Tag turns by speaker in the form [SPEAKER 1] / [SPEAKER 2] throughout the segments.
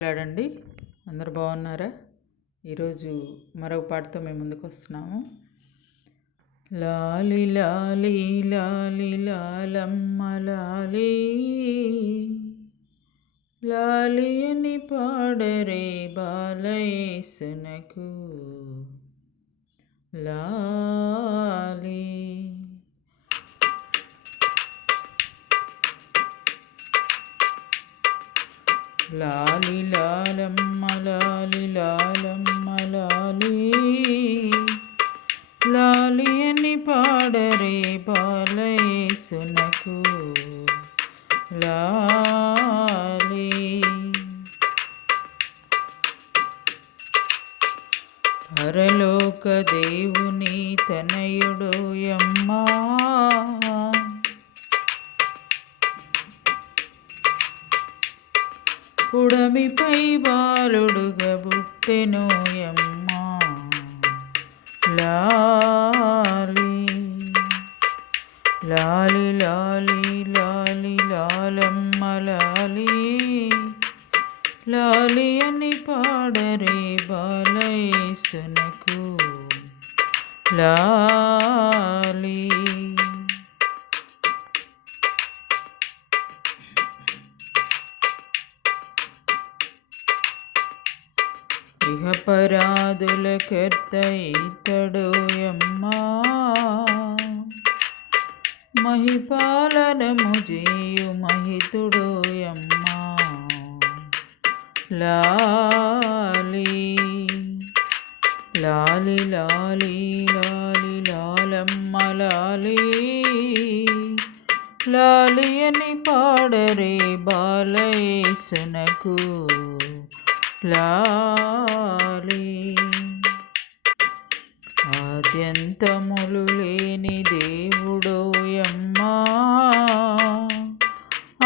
[SPEAKER 1] మాట్లాడండి. అందరు బాగున్నారా? ఈరోజు మరొక పాటతో మేము ముందుకు వస్తున్నాము. లాలి లాలి లాలి లాలమ్మ లాలి లాలి అని పాడరే బాలయేసునకు లాలి లాలి లాలమ్మ లాలి లాలమ్మ లాలి. లాలి అని పాడరే బాలయేసునకు. లాలి. పరలోక దేవుని తనయుడు యమ్మా పుడమిపై బాలుడుగా బుట్టెనోయమ్మా లాలి లాలి లాలి లాలి లాలమ్మ లాలి. లాలి అని పాడరే బాలయేసునకు లాలి ఇహపరాధుల కర్త ఇతడు యమ్మా మహిపాలనము చేయు మహితుడు యమ్మా లాలి లాలి లాలి లాలి లాలమ్మ లాలి. లాలి అని పాడరే బాలయేసునకు లాలి ఆద్యంతములు లేని దేవుడోయమ్మా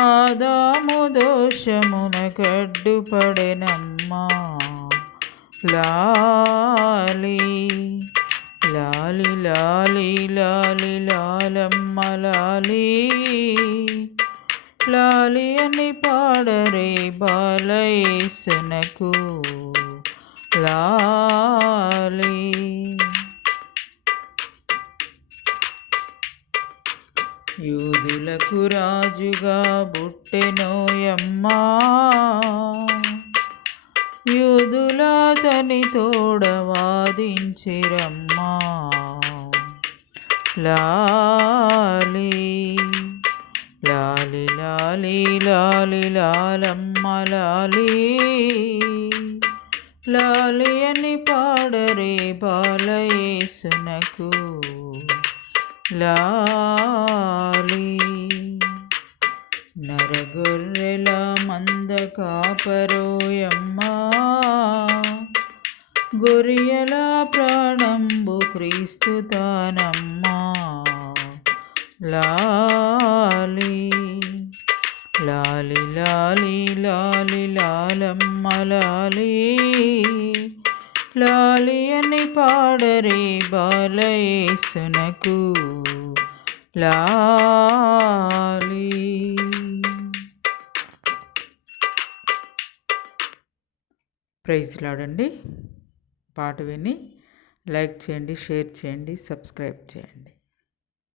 [SPEAKER 1] ఆదాము దోషమున కడ్డుపడెనమ్మా లా లాలి అని పాడరే బాలయేసునకు లాలి. యూదులకు రాజుగా బుట్టెనోయమ్మా యూదుల తని తోడవాదించిరమ్మా లాలీ. లాలి లాలి లాలి లాలమ్మ లాలి. లాలి అని పాడరే బాలయేసునకు. లాలి. నరగొర్రెల మంద కాపరోయమ్మా. గొరియల ప్రాణంబు క్రీస్తు తానమ్మా లాలి లాలి లాలి లాలి లాలమ్మ లాలి. లాలి అని పాడరే బాలయేసునకు. లాలి. ప్రైజ్ లాడండి. పాట విని లైక్ చేయండి షేర్ చేయండి సబ్స్క్రైబ్ చేయండి.